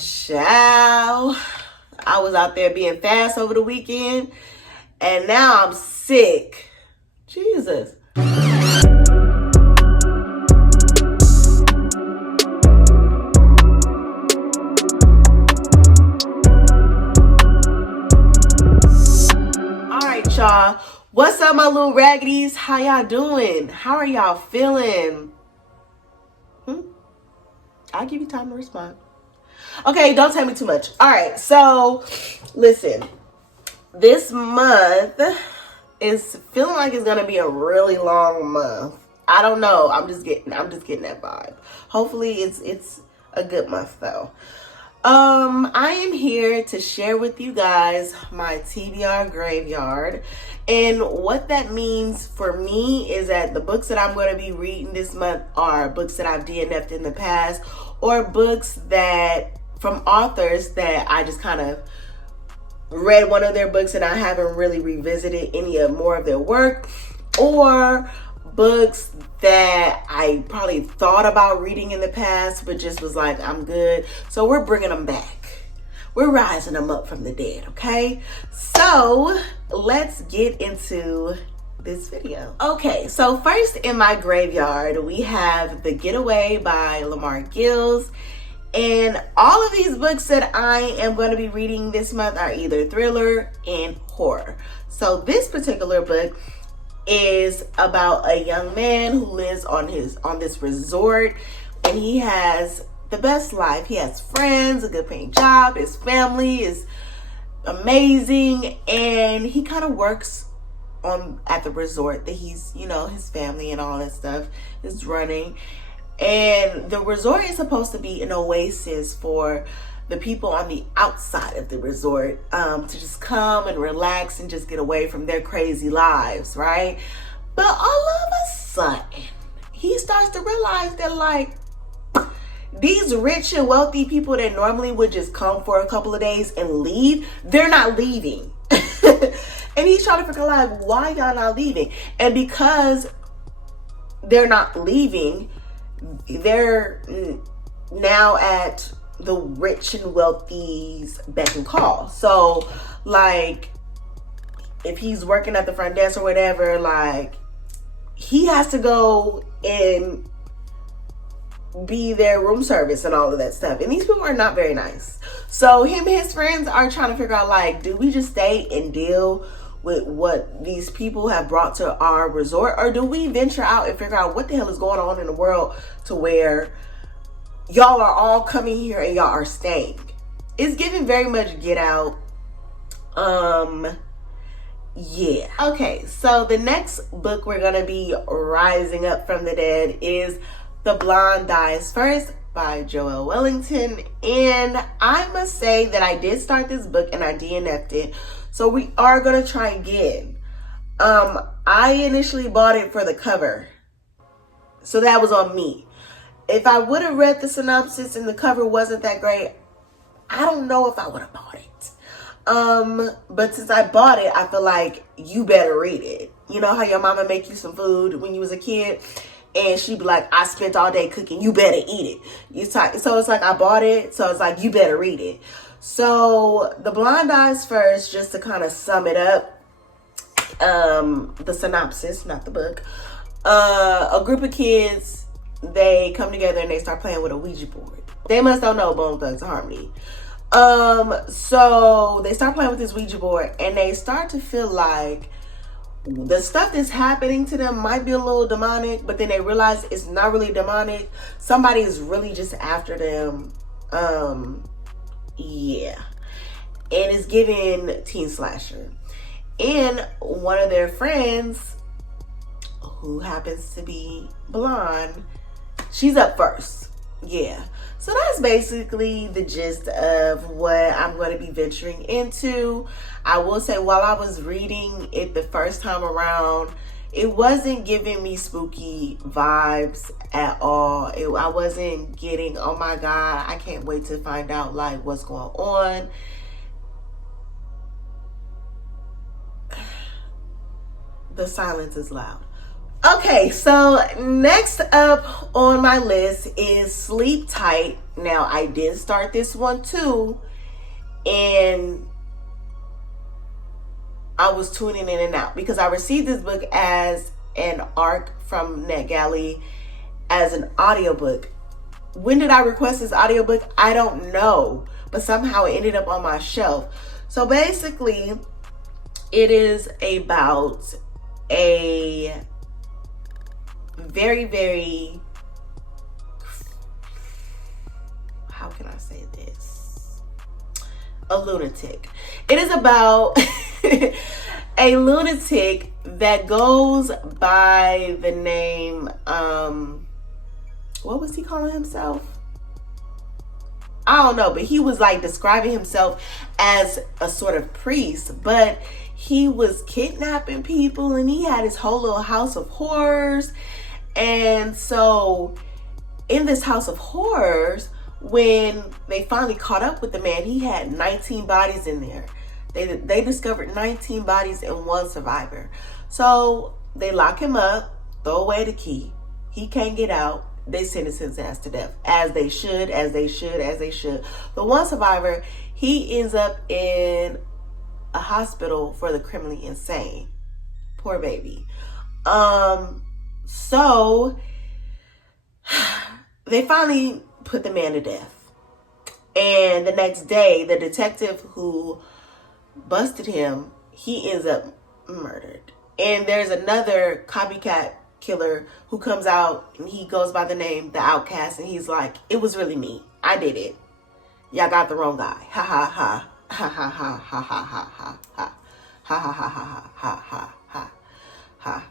Child, I was out there being fast over the weekend, and now I'm sick. Jesus. Alright, y'all. What's up, my little raggities? How y'all doing? How are y'all feeling? I'll give you time to respond. Okay, don't tell me too much. All right, so listen, this month is feeling like it's gonna be a really long month. I don't know. I'm just getting that vibe. Hopefully, it's a good month though. I am here to share with you guys my TBR graveyard. And what that means for me is that the books that I'm going to be reading this month are books that I've DNF'd in the past, or books that from authors that I just kind of read one of their books and I haven't really revisited any more of their work, or books that I probably thought about reading in the past but just was like, I'm good. So we're bringing them back. We're rising them up from the dead, okay? So let's get into this video. Okay, so first in my graveyard, we have The Getaway by Lamar Gills. And all of these books that I am going to be reading this month are either thriller and horror. So this particular book is about a young man who lives on this resort, and he has the best life. He has friends, a good paying job, his family is amazing, and he kind of works at the resort that he's, his family and all that stuff is running. And the resort is supposed to be an oasis for the people on the outside of the resort to just come and relax and just get away from their crazy lives, right? But all of a sudden, he starts to realize that, like, these rich and wealthy people that normally would just come for a couple of days and leave, they're not leaving. And he's trying to figure out, like, why y'all not leaving? And because they're not leaving, they're now at the rich and wealthy's beck and call. So, like, if he's working at the front desk or whatever, like, he has to go and be their room service and all of that stuff. And these people are not very nice. So him and his friends are trying to figure out, like, do we just stay and deal with what these people have brought to our resort, or do we venture out and figure out what the hell is going on in the world to where y'all are all coming here and y'all are staying? It's giving very much Get Out. Yeah. Okay, so the next book we're gonna be rising up from the dead is The Blonde Dies First by Joelle Wellington. And I must say that I did start this book and I DNF'd it. So we are gonna try again. I initially bought it for the cover. So that was on me. If I would have read the synopsis and the cover wasn't that great, I don't know if I would have bought it. But since I bought it, I feel like you better read it. You know how your mama make you some food when you was a kid? And she'd be like, I spent all day cooking, you better eat it. So it's like I bought it, so it's like you better read it. So The Blonde Dies First, just to kind of sum it up, the synopsis, not the book. A group of kids, they come together and they start playing with a Ouija board. They must don't know Bone Thugs and Harmony. So they start playing with this Ouija board and they start to feel like the stuff that's happening to them might be a little demonic, but then they realize it's not really demonic. Somebody is really just after them. Yeah. And it's giving teen slasher. And one of their friends, who happens to be blonde, she's up first. Yeah. So that's basically the gist of what I'm going to be venturing into. I will say, while I was reading it the first time around, it wasn't giving me spooky vibes at all. I wasn't getting, oh my God, I can't wait to find out, like, what's going on. The silence is loud. Okay, so next up on my list is Sleep Tight. Now, I did start this one too, and I was tuning in and out because I received this book as an ARC from NetGalley as an audiobook. When did I request this audiobook? I don't know, but somehow it ended up on my shelf. So basically, it is about a very, very, how can I say this? A lunatic. It is about a lunatic that goes by the name, what was he calling himself? I don't know, but he was like describing himself as a sort of priest, but he was kidnapping people and he had his whole little house of horrors. And so in this house of horrors, when they finally caught up with the man, he had 19 bodies in there. They discovered 19 bodies and one survivor. So they lock him up, throw away the key. He can't get out. They sentence his ass to death, as they should. The one survivor, he ends up in a hospital for the criminally insane. Poor baby. So they finally put the man to death. And the next day, the detective who busted him, he ends up murdered. And there's another copycat killer who comes out and he goes by the name The Outcast, and he's like, it was really me. I did it. Y'all got the wrong guy. Ha ha ha. Ha ha ha ha ha ha ha ha. Ha ha ha ha ha ha ha ha.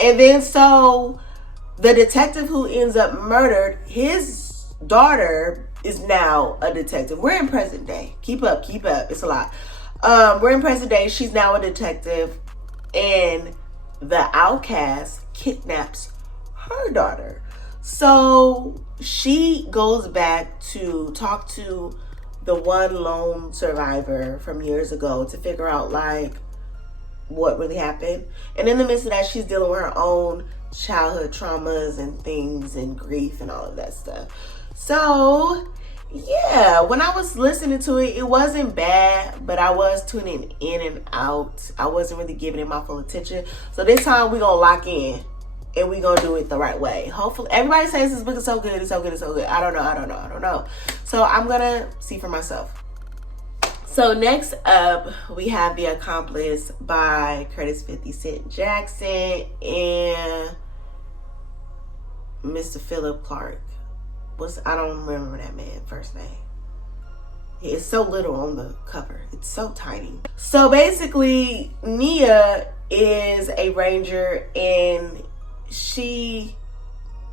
And then so the detective who ends up murdered, his daughter is now a detective. We're in present day. Keep up. It's a lot. We're in present day. She's now a detective, and the outcast kidnaps her daughter. So she goes back to talk to the one lone survivor from years ago to figure out like what really happened. And in the midst of that, she's dealing with her own childhood traumas and things and grief and all of that stuff. So yeah, when I was listening to it, it wasn't bad, but I was tuning in and out. I wasn't really giving it my full attention. So this time we're gonna lock in and we're gonna do it the right way. Hopefully, everybody says this book is so good, it's so good, it's so good. I don't know. So I'm gonna see for myself. So next up, we have The Accomplice by Curtis 50 Cent Jackson and Mr. Philip Clark. I don't remember that man's first name. It's so little on the cover. It's so tiny. So basically, Nia is a ranger and she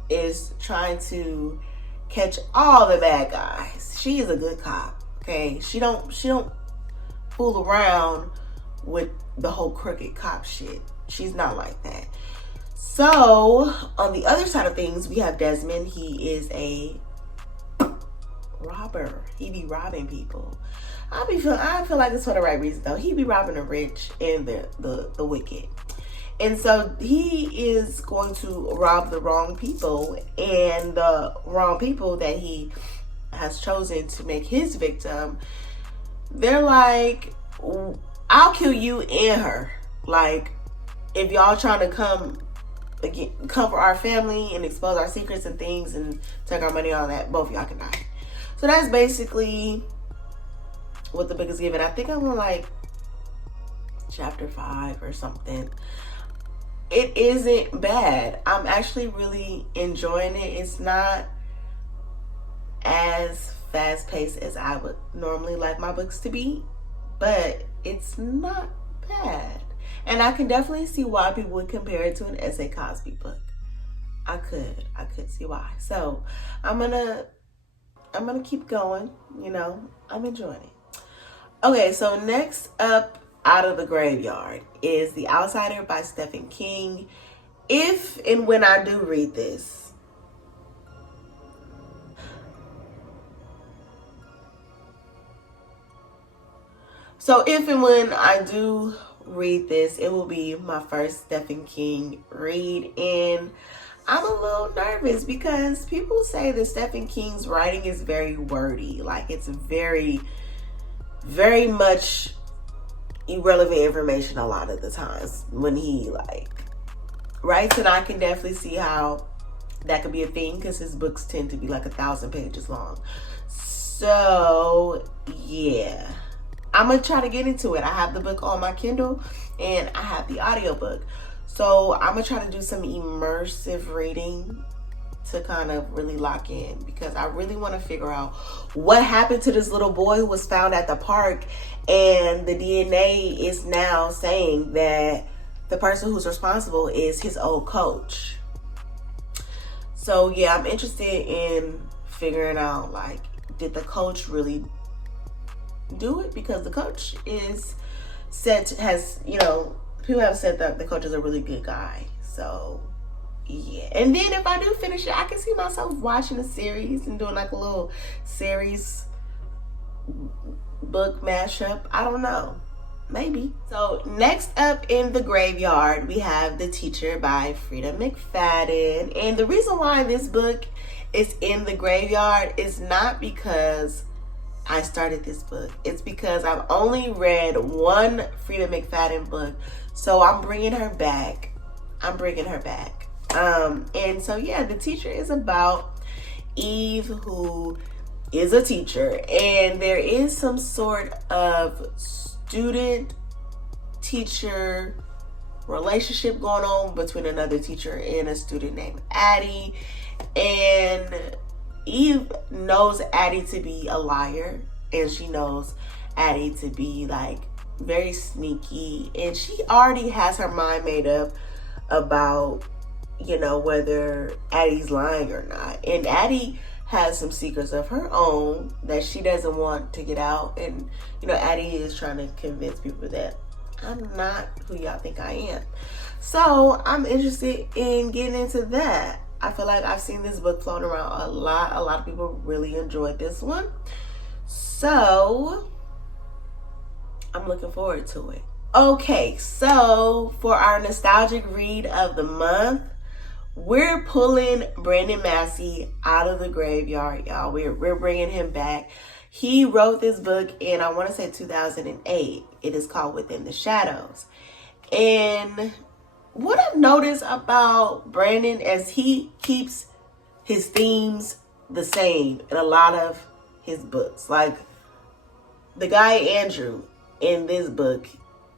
is trying to catch all the bad guys. She is a good cop. Okay, she don't fool around with the whole crooked cop shit. She's not like that. So on the other side of things, we have Desmond. He is a robber. He be robbing people. I feel like it's for the right reason though. He be robbing the rich and the wicked. And so he is going to rob the wrong people, and the wrong people that he has chosen to make his victim, they're like, I'll kill you and her. Like, if y'all trying to come for our family and expose our secrets and things and take our money, all that, both of y'all can die. So that's basically what the book is giving. I think I'm on like chapter 5 or something. It isn't bad. I'm actually really enjoying it. It's not as fast-paced as I would normally like my books to be, but it's not bad. And I can definitely see why people would compare it to an S.A. Cosby book. I could see why. So I'm gonna keep going. You know, I'm enjoying it. Okay, so next up out of the graveyard is The Outsider by Stephen King. If and when I do read this, if and when I do read this. It will be my first Stephen King read, and I'm a little nervous because people say that Stephen King's writing is very wordy. Like, it's very, very much irrelevant information a lot of the times when he like writes, and I can definitely see how that could be a thing because his books tend to be like 1,000 pages long. So yeah, I'm gonna try to get into it. I have the book on my Kindle and I have the audiobook. So I'm gonna try to do some immersive reading to kind of really lock in, because I really want to figure out what happened to this little boy who was found at the park, and the DNA is now saying that the person who's responsible is his old coach. So yeah, I'm interested in figuring out, like, did the coach really do it? Because the coach is said to, has, you know, people have said that the coach is a really good guy. So yeah, and then if I do finish it, I can see myself watching a series and doing like a little series book mashup. I don't know, maybe. So next up in the graveyard, we have The Teacher by Frida McFadden. And the reason why this book is in the graveyard is not because I started this book. It's because I've only read one Frida McFadden book, so I'm bringing her back. And so yeah, The Teacher is about Eve, who is a teacher, and there is some sort of student teacher relationship going on between another teacher and a student named Addie. And Eve knows Addie to be a liar, and she knows Addie to be like very sneaky, and she already has her mind made up about, you know, whether Addie's lying or not. And Addie has some secrets of her own that she doesn't want to get out. And, you know, Addie is trying to convince people that I'm not who y'all think I am. So I'm interested in getting into that. I feel like I've seen this book floating around a lot. A lot of people really enjoyed this one. So I'm looking forward to it. Okay, so for our nostalgic read of the month, we're pulling Brandon Massey out of the graveyard, y'all. We're bringing him back. He wrote this book in, I want to say 2008. It is called Within the Shadows. And what I've noticed about Brandon is he keeps his themes the same in a lot of his books. Like, the guy Andrew in this book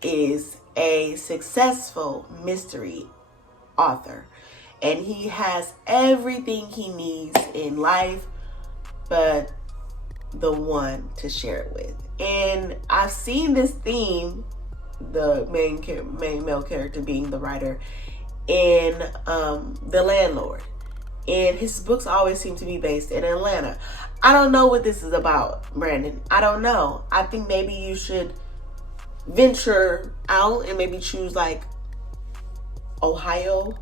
is a successful mystery author, and he has everything he needs in life but the one to share it with. And I've seen this theme, the main male character being the writer, in The Landlord, and his books always seem to be based in Atlanta. I don't know what this is about, Brandon. I don't know. I think maybe you should venture out and maybe choose like Ohio.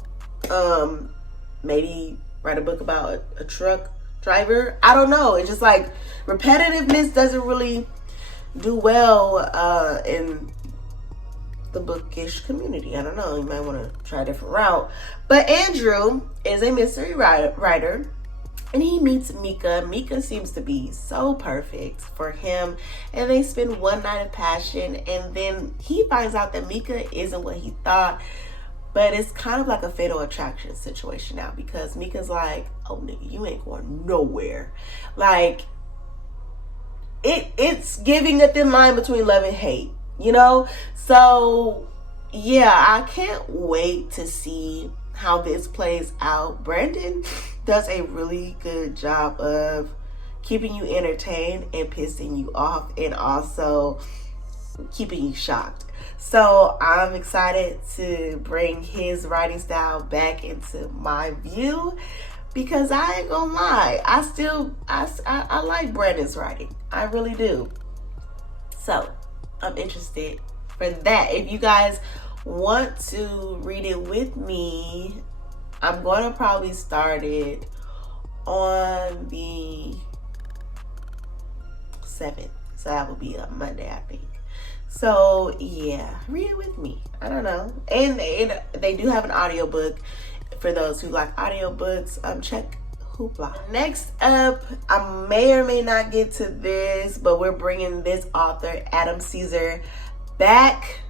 Maybe write a book about a truck driver. I don't know. It's just like repetitiveness doesn't really do well in the bookish community. I don't know. You might want to try a different route. But Andrew is a mystery writer, and he meets Mika. Mika seems to be so perfect for him, and they spend one night of passion, and then he finds out that Mika isn't what he thought, but it's kind of like a fatal attraction situation now, because Mika's like, oh nigga, you ain't going nowhere. Like, it's giving a thin line between love and hate, you know? So yeah, I can't wait to see how this plays out. Brandon does a really good job of keeping you entertained and pissing you off, and also keeping you shocked. So I'm excited to bring his writing style back into my view, because I ain't gonna lie, I like Brandon's writing. I really do. So I'm interested for that. If you guys want to read it with me, I'm going to probably start it on the 7th. So that will be a Monday, I think. So yeah, read it with me. I don't know. And they do have an audiobook for those who like audiobooks. Check Hoopla. Next up, I may or may not get to this, but we're bringing this author, Adam Caesar, back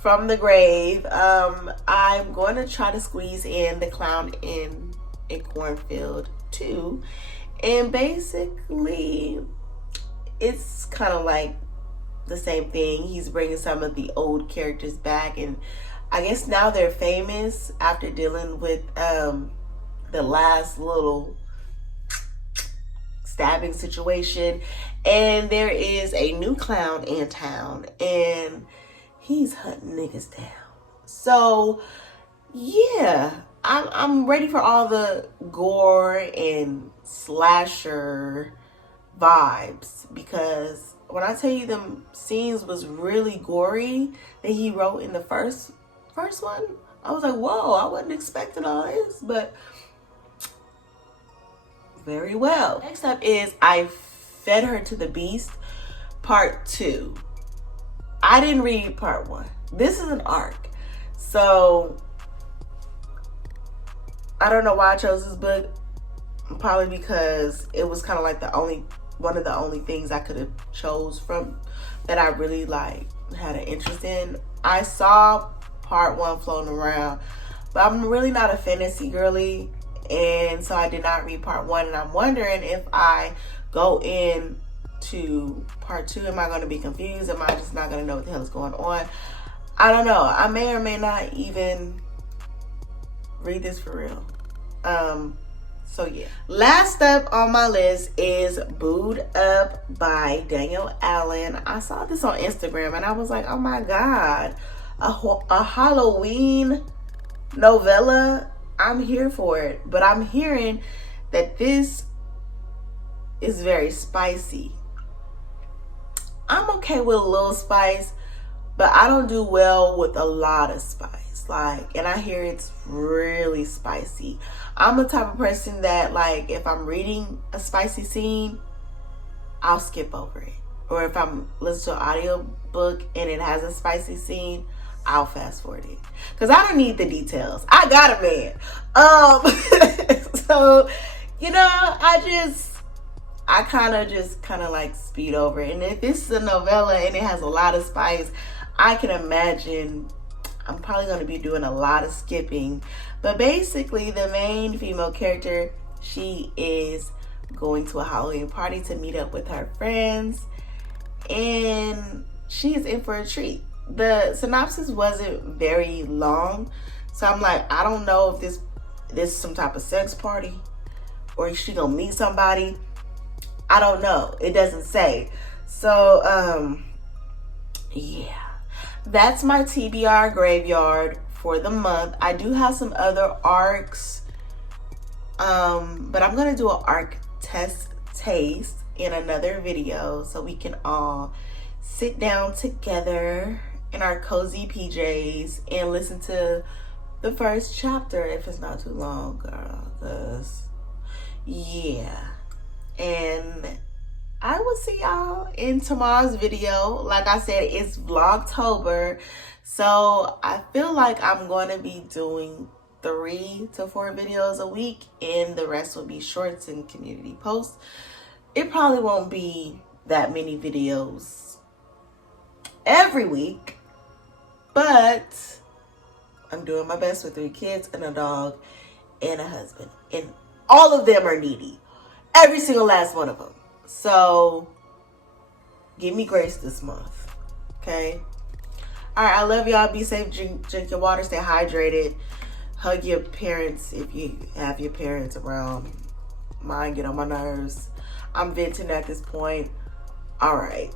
from the grave. I'm going to try to squeeze in The Clown in a Cornfield too. And basically, it's kind of like the same thing. He's bringing some of the old characters back, and I guess now they're famous after dealing with the last little stabbing situation. And there is a new clown in town, and he's hunting niggas down. So yeah, I'm ready for all the gore and slasher vibes, because when I tell you them scenes was really gory that he wrote in the first one, I was like, whoa, I wasn't expecting all this, but very well. Next up is I Fed Her to the Beast, Part 2. I didn't read Part 1. This is an arc. So I don't know why I chose this book. Probably because it was kind of like one of the only things I could have chose from that I really had an interest in. I saw Part 1 floating around, but I'm really not a fantasy girly, and so I did not read Part 1, and I'm wondering if I go in to Part 2, am I going to be confused? Am I just not going to know what the hell is going on? I don't know. I may or may not even read this for real. So yeah. Last up on my list is Booed Up by Daniel Allen. I saw this on Instagram and I was like, oh my God, a Halloween novella. I'm here for it. But I'm hearing that this is very spicy. I'm okay with a little spice, but I don't do well with a lot of spice. And I hear it's really spicy. I'm the type of person that, if I'm reading a spicy scene, I'll skip over it. Or if I'm listening to an audio book and it has a spicy scene, I'll fast forward it. Because I don't need the details. I got a man. So, I kind of speed over it. And if this is a novella and it has a lot of spice, I can imagine I'm probably going to be doing a lot of skipping. But basically, the main female character, she is going to a Halloween party to meet up with her friends. And she is in for a treat. The synopsis wasn't very long. So I'm like, I don't know if this is some type of sex party or is she going to meet somebody. I don't know. It doesn't say. So, yeah. That's my TBR graveyard for the month. I do have some other arcs, but I'm going to do an arc taste in another video so we can all sit down together in our cozy PJs and listen to the first chapter if it's not too long, girl. 'Cause, yeah. And I will see y'all in tomorrow's video. Like I said, it's Vlogtober. So I feel like I'm going to be doing 3 to 4 videos a week. And the rest will be shorts and community posts. It probably won't be that many videos every week. But I'm doing my best with 3 kids and a dog and a husband. And all of them are needy. Every single last one of them. So, give me grace this month, okay? All right, I love y'all. Be safe. Drink your water. Stay hydrated. Hug your parents if you have your parents around. Mine get on my nerves. I'm venting at this point. All right.